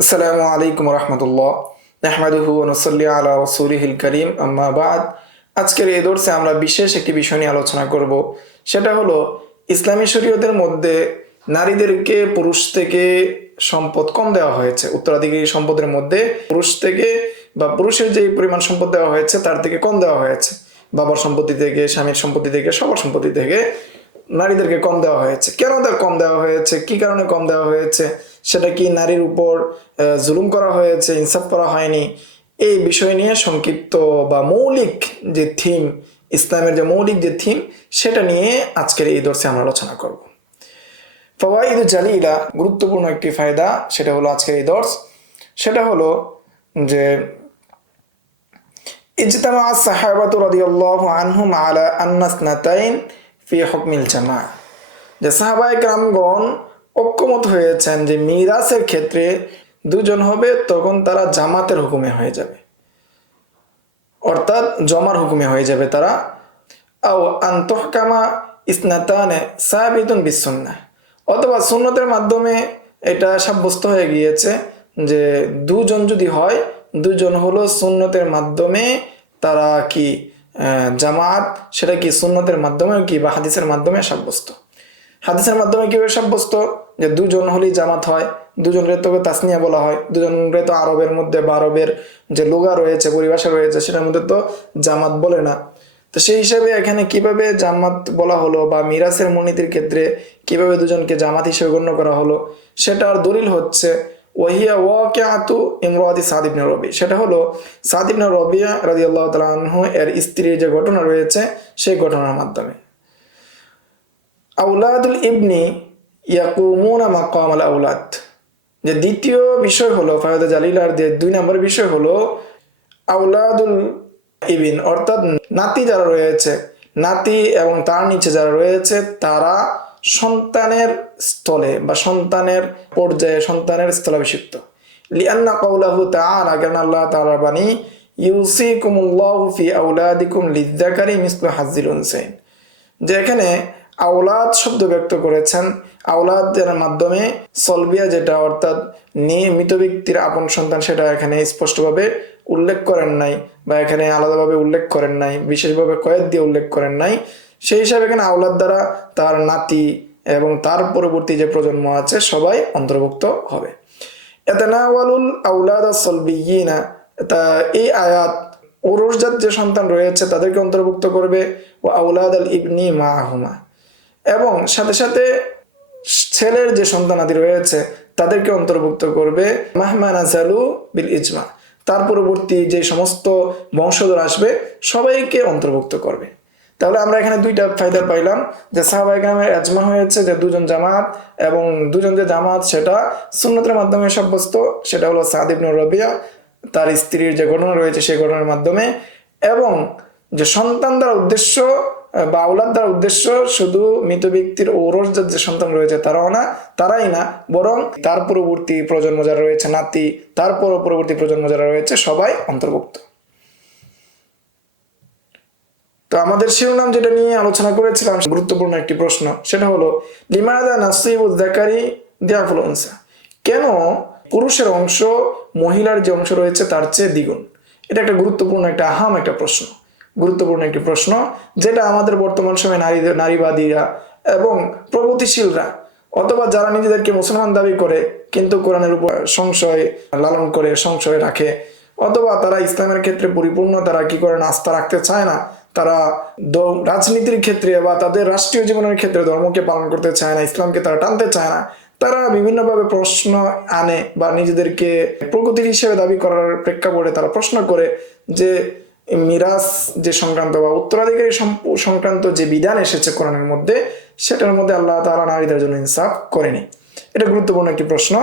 আসসালামু আলাইকুম রহমতুল্লাহ। নাহমাদুহু ওয়া নুসাল্লি আলা রাসূলিহিল কারীম, আম্মা বাদ। আজকের এই দর্সে আমরা বিশেষ একটি বিষয় নিয়ে আলোচনা করব। সেটা হলো ইসলামী শরীয়তের মধ্যে নারীদেরকে পুরুষ থেকে সম্পদ কম দেওয়া হয়েছে। উত্তরাধিকারী সম্পদের মধ্যে পুরুষ থেকে বা পুরুষের যে পরিমাণ সম্পদ দেওয়া হয়েছে তার থেকে কম দেওয়া হয়েছে। বাবার সম্পত্তি থেকে, স্বামীর সম্পত্তি থেকে, সবার সম্পত্তি থেকে নারীদেরকে কম দেওয়া হয়েছে। কেন তা কম দেওয়া হয়েছে, কি কারণে কম দেওয়া হয়েছে, সেটা কি নারীর উপর জুলুম করা হয়েছে, ইনসাফ করা হয়নি, এই বিষয় নিয়ে সংক্ষিপ্ত বা মৌলিক যে থিম, ইসলামের যে মৌলিক যে থিম, সেটা নিয়ে আজকের এই দর্সে আমরা আলোচনা করব। ফাওয়াইদ জালিলা, গুরুত্বপূর্ণ একটি ফায়দা, সেটা হলো আজকের এই দর্স। সেটা হলো যে ইজতামা সাহাবাতু রাদিয়াল্লাহু আনহুম আলা আন্না ইসনাতাইন ফি হুকমিল জামা, যে সাহাবায়ে কেরামগণ ঐক্যমত হয়েছেন যে মিরাসের ক্ষেত্রে দুজন হবে তখন তারা জামাতের হুকুমে হয়ে যাবে, অর্থাৎ জমার হুকুমে হয়ে যাবে তারা। আও আনতুহকামা ইসনাতানে সাবিতুন বিসুন্নাহ, অথবা সুন্নতের মাধ্যমে এটা সাব্যস্ত হয়ে গিয়েছে যে দুজন যদি হয়, দুজন হলো সুন্নতের মাধ্যমে তারা কি জামাত, সেটা কি সুন্নতের মাধ্যমে কি বা হাদিসের মাধ্যমে সাব্যস্ত। হাদিসের মাধ্যমে কিভাবে সাব্যস্ত, যে দুজন হলেই জামাত হয়। দুজনরে তো তাসনিয়া বলা হয়, দুজনরে তো আরবের মধ্যে বা আরবের যে লুগা রয়েছে, পরিভাষা রয়েছে, সেটার মধ্যে তো জামাত বলে না। তো সেই হিসাবে এখানে কিভাবে জামাত বলা হলো বা মিরাসের মনিতির ক্ষেত্রে কিভাবে দুজনকে জামাত হিসেবে গণ্য করা হলো, সেটার দলিল হচ্ছে ওয়াহিয়া ওয়াকিআতু ইমরাতি সাদ ইবনে রবি। সেটা হলো সাদ ইবনে রবিয়া রাদিয়াল্লাহু তাআলা আনহু এর স্ত্রীর যে ঘটনা রয়েছে সেই ঘটনার মাধ্যমে। আউলাদুল ইবনি ইয়াকুমুনা মাকাম আল আউলাদ, যে দ্বিতীয় বিষয় হলো ফায়দা জালিলার যে 2 নম্বর বিষয় হলো আউলাদুল ইবিন, অর্থাৎ নাতি যারা রয়েছে, নাতি এবং তার নিচে যারা রয়েছে তারা সন্তানের স্থলে বা সন্তানের পর্যায়ে, সন্তানের স্থলাভিষিক্ত। লিআন্না কাউলাহু তাআলা, কারণ আল্লাহ তাআলার বাণী, ইউসিকুমুল্লাহু ফি আউলাদিকুম লিযযাকারি মিসলু হাজ্জিল উনসাইন, যে এখানে আওলাদ শব্দ ব্যক্ত করেছেন। আওলাদের মাধ্যমে সলবিয়া যেটা, অর্থাৎ মৃত ব্যক্তির আপন সন্তান, সেটা এখানে স্পষ্টভাবে উল্লেখ করেন নাই বা এখানে আলাদাভাবে উল্লেখ করেন নাই, বিশেষভাবে কয়েদ দিয়ে উল্লেখ করেন নাই। সেই হিসাবে এখানে আওলাদ দ্বারা তার নাতি এবং তার পরবর্তী যে প্রজন্ম আছে সবাই অন্তর্ভুক্ত হবে। এতানাওয়ালুল আওলাদ সলবিয়িনা, তা এই আয়াত ওরসজাত যে সন্তান রয়েছে তাদেরকে অন্তর্ভুক্ত করবে। ও আউলাদ আল ইবনি মাহুমা, এবং সাথে সাথে ছেলের যে সন্তানাদি রয়েছে তাদেরকে অন্তর্ভুক্ত করবে। মাহমা নাজালু বিল ইজমা, তার পরবর্তী যে সমস্ত বংশধর আসবে সবাইকে অন্তর্ভুক্ত করবে। তাহলে আমরা এখানে 2টা ফায়দা পাইলাম, যে সাহাবায়ে কেরামের ইজমা হয়েছে যে দুজন জামাত, এবং দুজন যে জামাত সেটা সুন্নতের মাধ্যমে সাব্যস্ত। সেটা হলো সাদ ইবনে রবিয়া, তার স্ত্রীর যে ঘটনা রয়েছে সেই ঘটনার মাধ্যমে, এবং যে সন্তান দ্বারা উদ্দেশ্য বা আওলাদ দ্বারা উদ্দেশ্য শুধু মৃত ব্যক্তির ঔরসজাত যে সন্তান রয়েছে তারাই না, বরং তার পরবর্তী প্রজন্ম যারা রয়েছে, নাতি, তার পরবর্তী প্রজন্ম যারা রয়েছে সবাই অন্তর্ভুক্ত। তো আমাদের শিরোনাম যেটা নিয়ে আলোচনা করেছিলাম, গুরুত্বপূর্ণ একটি প্রশ্ন, সেটা হলো লিমাযা নাসিবুয যাকারি দিআফুল উনসা, কেন পুরুষের অংশ মহিলার যে অংশ রয়েছে তার চেয়ে দ্বিগুণ। এটা একটা গুরুত্বপূর্ণ, একটা আহাম একটা প্রশ্ন, গুরুত্বপূর্ণ একটি প্রশ্ন, যেটা আমাদের বর্তমান সময়ে নারীবাদীরা এবং প্রগতিশীলরা, অথবা যারা নিজেদেরকে মুসলমান দাবি করে কিন্তু কোরআনের উপর সংশয় লালন করে, সংশয় রাখে, অথবা তারা ইসলামের ক্ষেত্রে পরিপূর্ণ তারা কি করে আস্থা রাখতে চায় না, তারা রাজনীতির ক্ষেত্রে বা তাদের রাষ্ট্রীয় জীবনের ক্ষেত্রে ধর্মকে পালন করতে চায় না, ইসলামকে তারা টানতে চায় না, তারা বিভিন্নভাবে প্রশ্ন আনে বা নিজেদেরকে প্রগতির হিসেবে দাবি করার প্রেক্ষাপটে তারা প্রশ্ন করে যে মিরাস যে সংক্রান্ত বা উত্তরাধিকারী সংক্রান্ত যে বিধান এসেছে কোরআনের মধ্যে, সেটার মধ্যে আল্লাহ তাআলা নারীদের জন্য ইনসাফ করেনি। এটা গুরুত্বপূর্ণ একটি প্রশ্ন।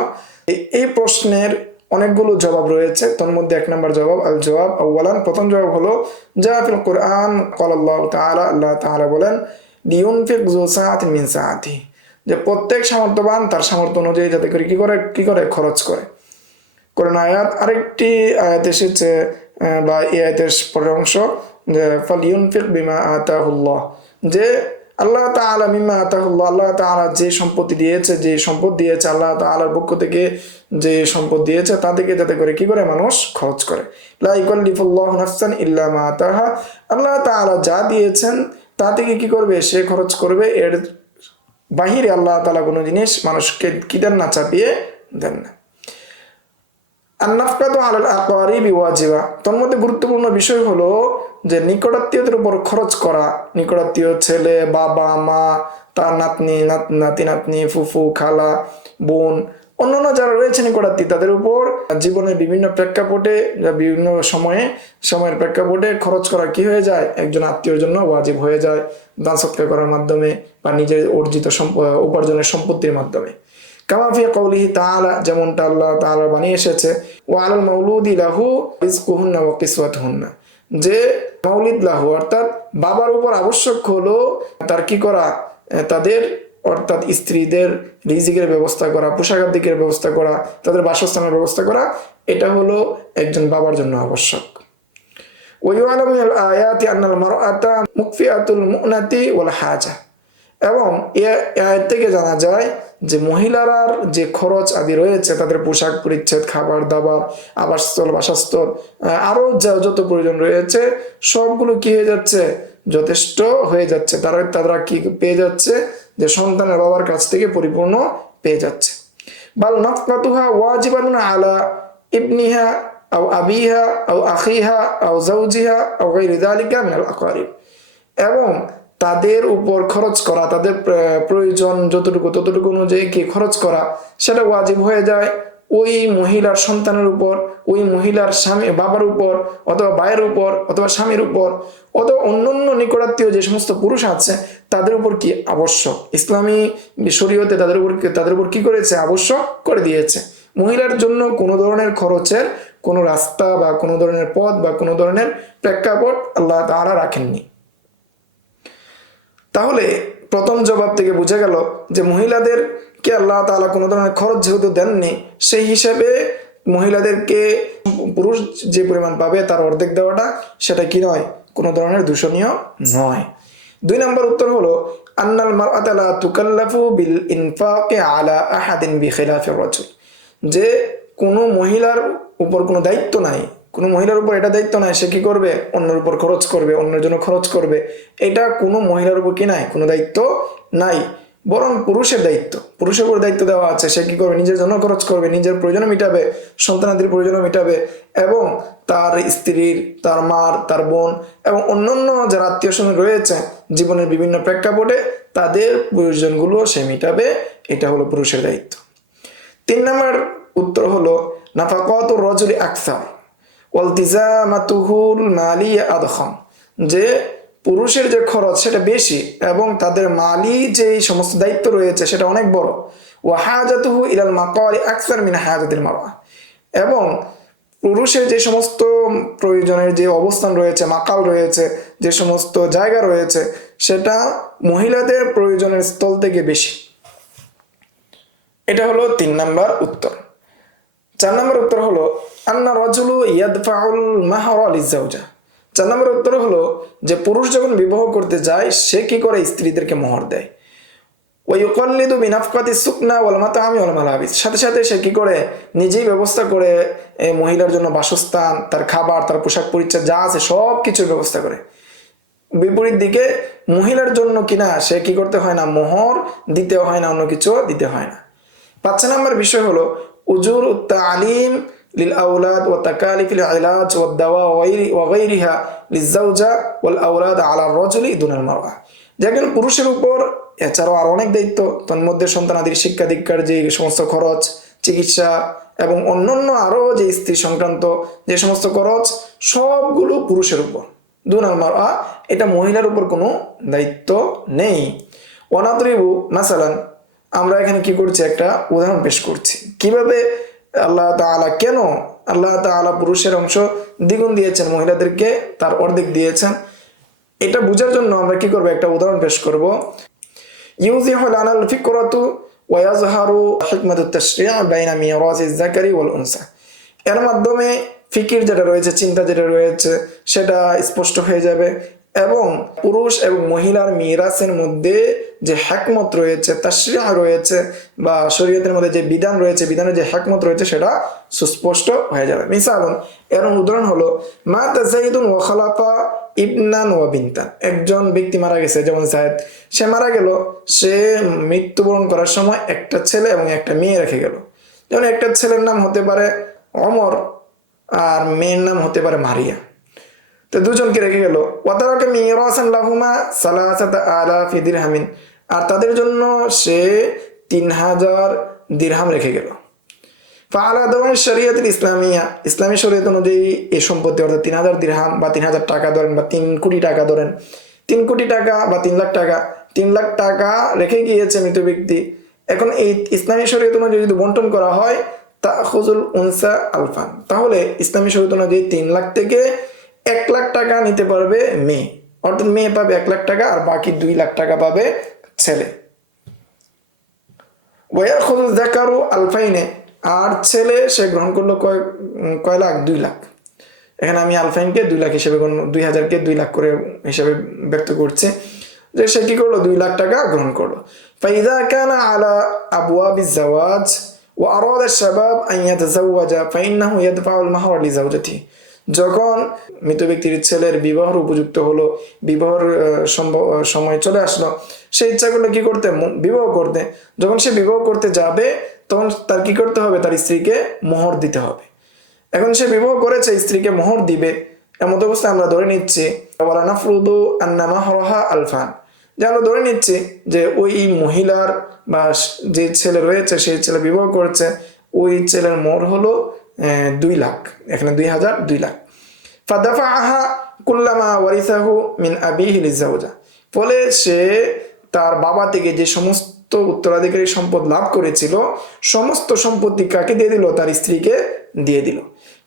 এই প্রশ্নের অনেকগুলো জবাব রয়েছে, তার মধ্যে 1 নম্বর জবাব, আল জবাব আউয়ালান, প্রথম জবাব হলো যা ফিল কোরআন ক্বাল আল্লাহু তাআলা, আল্লাহ তাআলা বলেন লিয়ুনফিক যু সাআতিন মিন সাআতিহি, যে প্রত্যেক সামর্থ্যবান তার সামর্থ্য অনুযায়ী যাতে করে কি করে খরচ করে। কোরআন আয়াত, আরেকটি আয়াত এসেছে বা এই আয়াতের পরের অংশ, যে ফালিয়ুনফিক বিমা আতাহুল্লাহ, যে আল্লাহ তাআলা মিম্মা আতাহুল্লাহ, আল্লাহ তাআলা যে সম্পত্তি দিয়েছে, যে সম্পদ দিয়েছে, আল্লাহ তাআলার পক্ষ থেকে যে সম্পদ দিয়েছে তা থেকে যাতে করে কি করে মানুষ খরচ করে। লা ইউকাল্লিফুল্লাহু নাফসান ইল্লা মা আতাহা, আল্লাহ তাআলা যা দিয়েছেন তা থেকে কি করবে, সে খরচ করবে। এর বাহিরে আল্লাহ তাআলা কোনো জিনিস মানুষকে কি দেন না, চাপিয়ে দেন না। আন-নাফকাতু আলাল আকওয়ারিবি ওয়াজিবা, তোর মধ্যে গুরুত্বপূর্ণ বিষয় হলো যে নিকটাত্মীয়দের উপর খরচ করা। নিকটাত্মীয় ছেলে, বাবা, মা, তার নাতনি, নাতি নাতনি, ফুফু, খালা, বোন, অন্যান্য যারা রয়েছে নিকটাত্মীয়, তাদের উপর জীবনের বিভিন্ন প্রেক্ষাপটে, বিভিন্ন সময়ের প্রেক্ষাপটে খরচ করা কি হয়ে যায়, একজন আত্মীয়র জন্য ওয়াজিব হয়ে যায়, দান সৎকার করার মাধ্যমে বা নিজের অর্জিত উপার্জনের সম্পত্তির মাধ্যমে। কামা ফি কওলিহি তাআলা, যেমনটা আল্লাহ তাআলা বানিয়ে এসেছে, ওয়া আলাল মাউলুদি লাহু রিজকুহুন্না ওয়া কিসওয়াতুহুন্না, যে মাউলিদ লাহু অর্থাৎ বাবার উপর আবশ্যক হলো তার কি করা, তাদের অর্থাৎ স্ত্রীদের রিজিকের ব্যবস্থা করা, পোশাকাদিকের ব্যবস্থা করা, তাদের বাসস্থানের ব্যবস্থা করা, এটা হলো একজন বাবার জন্য আবশ্যক। ওয়া ইউআলামু মিনাল আয়াতি আন্নাল মারআতা মুকফিআতুল মুনাতি ওয়াল হাজা, এবং এর থেকে জানা যায় যে মহিলারার যে খরচ আদি রয়েছে, তাদের পোশাক পরিচ্ছদ, খাবার দাবার, আবাসস্থল, বাসস্থল, আরো যত প্রয়োজন রয়েছে সবগুলো কি হয়ে যাচ্ছে, যথেষ্ট হয়ে যাচ্ছে। তারা কি পেয়ে যাচ্ছে, যে সন্তানের বাবার কাছ থেকে পরিপূর্ণ পেয়ে যাচ্ছে। বাল নাফকাতুহা ওয়াজিবাতুন আলা ইবনিহা আও আবিহা আও আখিহা আও যাওজিহা আও গায়রি যালিকা মিনাল আকওয়ারিব, এবং তাদের উপর খরচ করা, তাদের প্রয়োজন যতটুকু ততটুকু অনুযায়ী কি খরচ করা, সেটা ওয়াজিব হয়ে যায় ওই মহিলার সন্তানের উপর, ওই মহিলার স্বামী, বাবার উপর, অথবা ভাইয়ের উপর, অথবা স্বামীর উপর, অথবা অন্যান্য নিকটাত্মীয় যে সমস্ত পুরুষ আছে তাদের উপর কি আবশ্যক। ইসলামী শরীয়তে তাদের উপর কি করেছে, আবশ্যক করে দিয়েছে। মহিলার জন্য কোনো ধরনের খরচের কোনো রাস্তা বা কোনো ধরনের পথ বা কোনো ধরনের প্রেক্ষাপট আল্লাহ তাআলা রাখেননি। তাহলে প্রথম জবাব থেকে বোঝা গেল যে মহিলাদেরকে আল্লাহ তাআলা কোনো ধরনের খরচ যেহেতু দেননি, সেই হিসেবে মহিলাদেরকে পুরুষ যে পরিমাণ পাবে তার অর্ধেক দেওয়াটা সেটা কি নয়, কোনো ধরনের দূষণীয় নয়। 2 নম্বর উত্তর হলো আন্নাল মারআতা লা তুকাল্লাফু বিল ইনফাকি আলা আহাদিন বিখিলাফির রাজুল, যে কোনো মহিলার উপর কোনো দায়িত্ব নাই, কোনো মহিলার উপর এটা দায়িত্ব নাই সে কি করবে, অন্যের উপর খরচ করবে, অন্যের জন্য খরচ করবে, এটা কোনো মহিলার উপর কি নাই, কোনো দায়িত্ব নাই। বরং পুরুষের দায়িত্ব, পুরুষের উপর দায়িত্ব দেওয়া আছে, সে কি করবে, নিজের জন্য খরচ করবে, নিজের প্রয়োজনও মিটাবে, সন্তানাদির প্রয়োজনও মিটাবে, এবং তার স্ত্রীর, তার মার, তার বোন এবং অন্যান্য যারা আত্মীয় স্বজন রয়েছে জীবনের বিভিন্ন প্রেক্ষাপটে তাদের প্রয়োজনগুলো সে মিটাবে, এটা হলো পুরুষের দায়িত্ব। 3 নম্বর উত্তর হলো নাফাকাতুর রাজুলি আকসার ওয়ালতিজামাতুহুল মালিয়া আদখাম, যে পুরুষের যে খরচ সেটা বেশি এবং তাদের মালি যে সমস্ত দায়িত্ব রয়েছে সেটা অনেক বড়। ওয়া হাজাতুহু ইলাল মাকারি আকসার মিন হাজাতিল মারআ, এবং পুরুষের যে সমস্ত প্রয়োজনের যে অবস্থান রয়েছে, মাকাল রয়েছে, যে সমস্ত জায়গা রয়েছে সেটা মহিলাদের প্রয়োজনের স্থল থেকে বেশি। এটা হলো 3 নম্বর উত্তর। 4 নম্বর উত্তর হলো আন্না রাজুলু ইয়াদফাউল মাহরা লিজাওজা। 4 নম্বর উত্তর হলো যে পুরুষ যখন বিবাহ করতে যায় সে কি করে, স্ত্রীদেরকে মোহর দেয়। ওয়া ইউকাল্লিদু বিনাফকাতি সুকনা ওয়াল মাতামি ওয়াল মালাবিস, সাথে সাথে সে কি করে, নিজেই ব্যবস্থা করে এই মহিলার জন্য বাসস্থান, তার খাবার, তার পোশাক পরিচ্ছদ যা আছে সব কিছুর ব্যবস্থা করে। বিপরীত দিকে মহিলার জন্য কিনা সে কি করতে হয় না, মোহর দিতে হয় না, অন্য কিছু দিতে হয় না। 5 নম্বর বিষয় হলো উজুর তালিম লিল আওলাদ ওয়া তাকালিফিল ইলাজ ওয়া দাওয়া ওয়া গায়রিহা লিজাওজা ওয়াল আওলাদ আলা রাজুলি দুনাল মারআ, যেমন পুরুষের উপর এছাড়াও আর অনেক দায়িত্ব, তার মধ্যে সন্তানাদির শিক্ষা দীক্ষার যে সমস্ত খরচ, চিকিৎসা এবং অন্যান্য আরো যে স্ত্রী সংক্রান্ত যে সমস্ত খরচ সবগুলো পুরুষের উপর, দুনাল মারআ, এটা মহিলার উপর কোনো দায়িত্ব নেই। ওয়ানাদরিবু মাসালান, আমরা এখানে কি করছি, একটা উদাহরণ পেশ করছি কিভাবে আল্লাহ তাআলা, কেন আল্লাহ তাআলা পুরুষের অংশ দ্বিগুণ দিয়েছেন, মহিলাদেরকে তার অর্ধেক দিয়েছেন। এটা বোঝার জন্য আমরা কি করব, একটা উদাহরণ পেশ করব। ইউজিহু লানাল ফিকরাতু ওয়া ইয়াজহারু হিকমাতুত তাশরি' বাইনা মিরাসিজ যাকারি ওয়াল উনসা, এর মাধ্যমে ফিকির যেটা রয়েছে, চিন্তা যেটা রয়েছে সেটা স্পষ্ট হয়ে যাবে এবং পুরুষ এবং মহিলার মিরাসের মধ্যে যে হিকমত রয়েছে, তাশরিহ রয়েছে, বা শরীয়তের মধ্যে যে বিধান রয়েছে, বিধানের যে হিকমত রয়েছে সেটা সুস্পষ্ট হয়ে যাবে। মিসালুন, এর উদাহরণ হলো মাতা যাইদুন ওয়া খালাফা ইবনান ওয়া বিনতান। একজন ব্যক্তি মারা গেছে, যেমন যায়েদ, সে মারা গেল, সে মৃত্যুবরণ করার সময় একটা ছেলে এবং একটা মেয়ে রেখে গেল। যেমন একটা ছেলের নাম হতে পারে ওমর আর মেয়ের নাম হতে পারে মারিয়া। তো দুজনকে রেখে গেল। ওয়াতারাকা মিরাসান লাহুমা সালাসাতা আলাফি দিরহামিন, আর তাদের জন্য সে 3000 দিরহাম রেখে গেল। ফাআলা দাওয়াম শরিয়াতুল ইসলামিয়া, ইসলামী শরীয়ত অনুযায়ী এই সম্পত্তি অর্থাৎ 3000 দিরহাম বা 3000 টাকা ধরেন, বা 3 কোটি টাকা ধরেন, 3 কোটি টাকা বা 3 লাখ টাকা, 3 লাখ টাকা রেখে গিয়েছে মৃত ব্যক্তি। এখন এই ইসলামী শরীয়ত অনুযায়ী যদি বন্টন করা হয় তাখুজুল উনসা আলফান, তাহলে ইসলামী শরীয়ত অনুযায়ী 3 লাখ থেকে 1 লাখ টাকা নিতে পারবে মেয়ে, অর্থাৎ মেয়ে পাবে 1 লাখ টাকা আর বাকি 2 লাখ টাকা পাবে ছেলে। ওয়ায়াখুযু যাকারু আলফাইনে, আর ছেলে সে গ্রহণ করলো কয় লাখ? 2 লাখ। এখানে আমি আলফাইনকে 2 লাখ হিসেবে, 2000কে 2 লাখ করে হিসেবে ব্যক্ত করছি, যে সে কি করলো? 2 লাখ টাকা গ্রহণ করলো। ফাইযা কানা আলা আবওয়াবিজ জাওয়াজ ওয়া আরাদা আশ-শাবাব আন ইয়াতাযাওয়াজা ফাইন্নাহু ইয়াদফাউল মাহরা লিজাওজাতিহি, যখন মৃত ব্যক্তির ছেলের বিবাহের উপযুক্ত হলো, বিবাহের সময় চলে আসলো, সে ইচ্ছা করলো কি করতে? বিবাহ করতে। যখন সে বিবাহ করতে যাবে তখন তার কি করতে হবে? তার স্ত্রীকে মোহর দিতে হবে। এখন সে বিবাহ করেছে, স্ত্রীকে মোহর দিবে, এমন অবস্থায় আমরা ধরে নিচ্ছি ওয়ালা নাফরুদু আন্না মাহরাহা আলফান, যে আমরা ধরে নিচ্ছি যে ওই মহিলার বা যে ছেলে রয়েছে, সেই ছেলে বিবাহ করেছে, ওই ছেলের মোহর হলো 2 লাখ, এখানে 2000, 2 লাখ। ফাদাফাআহা কুল্লামা ওয়ারিসাহু মিন আবিহি লিজাওজা, ফলে সে তার বাবা থেকে যে সমস্ত উত্তরাধিকারী সম্পদ লাভ করেছিল, সমস্ত সম্পত্তি কাকে দিয়ে দিল? তার স্ত্রীকে দিয়ে দিল।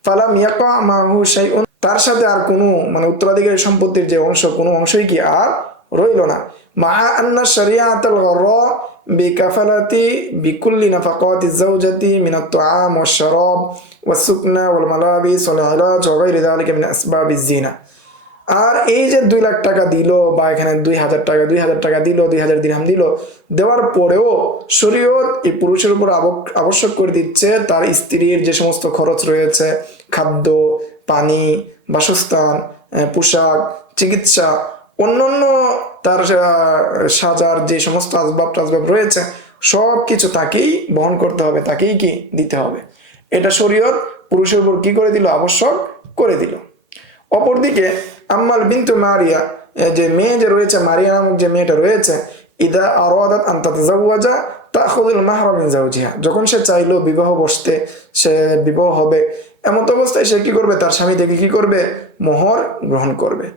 ফালাম ইয়াকা মাহু শাইউন, তার সাথে আর কোনো উত্তরাধিকারী সম্পত্তির যে অংশ, কোনো অংশই কি আর রইল না। মা আন্না শরিয়াতুল গররা বিকাফালাতি বিকুল্লি নাফাকাতি যাওজাতি মিন আত-তাআম ওয়াশ-শারাব ওয়াস-সুকনা ওয়াল মালাবিস ওয়াল ইলাজ ওয়া গায়রি যালিকা মিন আসবাবিজ জিনা। আর এই যে 2 লাখ টাকা দিল, বা এখানে 2000 টাকা দিল, 2000 দিরহাম দিল, দেওয়ার পরেও শরীয়ত এই পুরুষের উপর আবশ্যক করে দিচ্ছে তার স্ত্রীর যে সমস্ত খরচ রয়েছে, খাদ্য, পানি, বাসস্থান, পোশাক, চিকিৎসা, অন্যান্য তার সাজার যে সমস্ত আসবাব রয়েছে, সব কিছু তাকেই বহন করতে হবে, তাকেই কি দিতে হবে। এটা শরীয়ত পুরুষের উপর কি করে দিল? আবশ্যক করে দিল। অপরদিকে আম্মাল বিনতু মারিয়া, যে মেয়ে যে রয়েছে, মারিয়া নামক যে মেয়েটা রয়েছে, ইদা আরাদাত আন তাতাযাওয়াজা তাখুযুল মাহরা মিন যাওজিহা, যখন সে চাইলো বিবাহ বসতে, সে বিবাহ হবে, এমন অবস্থায় সে কি করবে? তার স্বামী থেকে কি করবে? মোহর গ্রহণ করবে।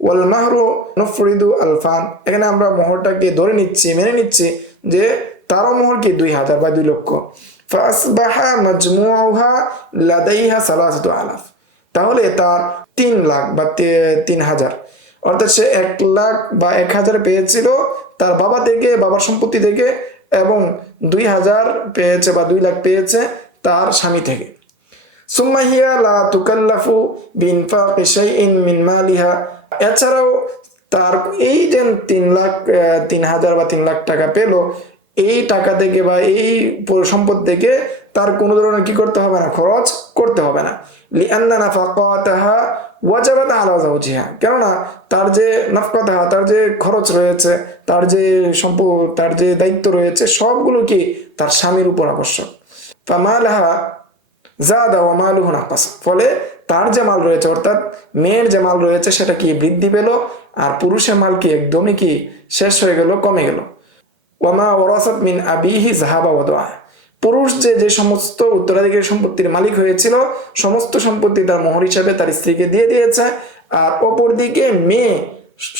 ওয়াল মাহরু নুফরিদু আলফান, এখানে আমরা মোহরটাকে ধরে নিচ্ছি, মেনে নিচ্ছি যে তারও মোহর কি 2000 বা 2 লক্ষ। ফাসবাহা মাজমুউহা লাদাইহা সালাসাতু আলাফ, তাহলে তার 3 লাখ বা 3000, অর্থাৎ সে 1 লাখ বা 1000 পেয়েছিল তার বাবা থেকে, বাবার সম্পত্তি থেকে, এবং 2000 পেয়েছে বা 2 লাখ পেয়েছে তার স্বামী থেকে। সুম্মা হিয়া লা তুকাল্লাফু বিইনফাকি শাইইন মিন মালিহা, এছাড়াও তার এই যে 3000 বা 3 লাখ টাকা পেল, এই টাকা থেকে বা এই সম্পদ থেকে তার কোনো ধরনের কি করতে হবে না? খরচ করতে হবে না। লিআন্না নাফাকাতাহা ওয়াজাবাত আলা যাওজিহা, কেননা তার যে নাফকাতাহা, তার যে খরচ রয়েছে, তার যে সম্পদ, তার যে দায়িত্ব রয়েছে, সবগুলো কি তার স্বামীর উপর আবশ্যক। ফামালাহা জাদা ওয়া মালুহু নাকাসা, ফলে তার যে মাল রয়েছে, অর্থাৎ মেয়ের যে মাল রয়েছে, সেটা কি বৃদ্ধি পেল, আর পুরুষের মাল কি একদমই কি শেষ হয়ে গেল, কমে গেল। ওয়ামা ওয়ারাসাত মিন আবিহি যাহাবা ওয়া দুআ, পুরুষ যে সমস্ত উত্তরাধিকারী সম্পত্তির মালিক হয়েছিল, সমস্ত সম্পত্তি তার মোহর হিসাবে তার স্ত্রীকে দিয়ে দিয়েছে, আর অপরদিকে মেয়ে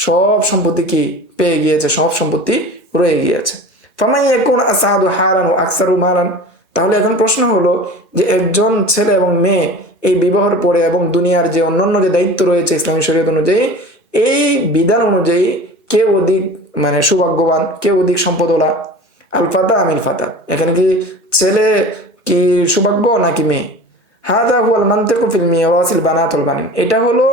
সব সম্পত্তি কি পেয়ে গিয়েছে, সব সম্পত্তি রয়ে গিয়েছে। ফামান ইয়াকুন আসাদু হারান ওয়া আকসারু মালান, তাহলে এখন প্রশ্ন হলো যে একজন ছেলে এবং মেয়ে এই বিবাহের পরে এবং দুনিয়ার যে অন্যান্য যে দায়িত্ব রয়েছে ইসলামী শরীয়ত অনুযায়ী, এই বিধান অনুযায়ী কে অধিক সৌভাগ্যবান, কে অধিক সম্পদওয়ালা? আল ফাতা আমিল ফাতা, এখানে কি ছেলে কি সৌভাগ্য নাকি মেয়ে? হাদা হুয়াল মানতিকু ফিল মিরাসিল বানাতুল বানিন, এটা হলো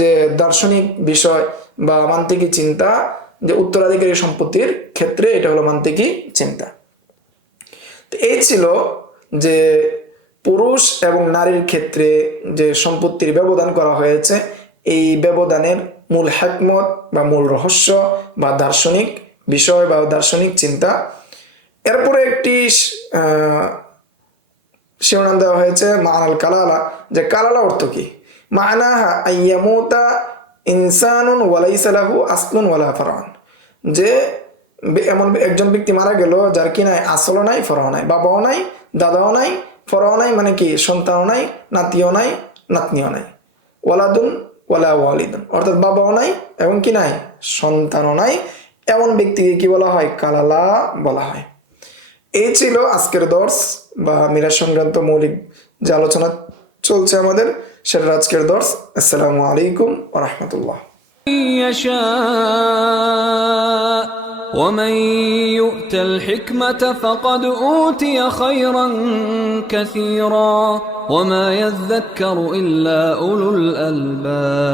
যে দার্শনিক বিষয় বা মান্তিকি চিন্তা, যে উত্তরাধিকারী সম্পত্তির ক্ষেত্রে এটা হলো মান্তিকি চিন্তা। তো এই ছিল যে পুরুষ এবং নারীর ক্ষেত্রে যে সম্পত্তির ব্যবধান করা হয়েছে, এই ব্যবধানের মূল হিকমত বা মূল রহস্য বা দার্শনিক বিষয় বা দার্শনিক চিন্তা। এরপরে একটি শিরোনাম দেওয়া হয়েছে মানাল কালালা, যে কালালা অর্থ কি। মানাহা আইয়ামুতা ইনসানুন ওয়ালাইসা লাহু আসলুন ওয়ালা ফারআন, যে এমন একজন ব্যক্তি মারা গেল যার কি নাই আসলও নাই ফরও নাই, বাবাও নাই দাদাও নাই, ফরও নাই মানে কি সন্তানও নাই, নাতিও নাই নাতনিও নাই, ওয়ালাদুন ওয়ালা ওয়ালিদুন, অর্থাৎ বাবাও নাই এবং কি নাই সন্তানও নাই, এমন ব্যক্তিকে কি বলা হয়, কালালা বলা হয়। এই ছিল আজকের দর্স বা মিরাজ সংক্রান্ত মৌলিক যে আলোচনা চলছে আমাদের, সেটার আজকের দর্স। আসসালামু আলাইকুম ওয়া রাহমাতুল্লাহ। ومن يؤت الحكمة فقد أوتي خيرا كثيرا وما يذكر إلا أولو الألباب.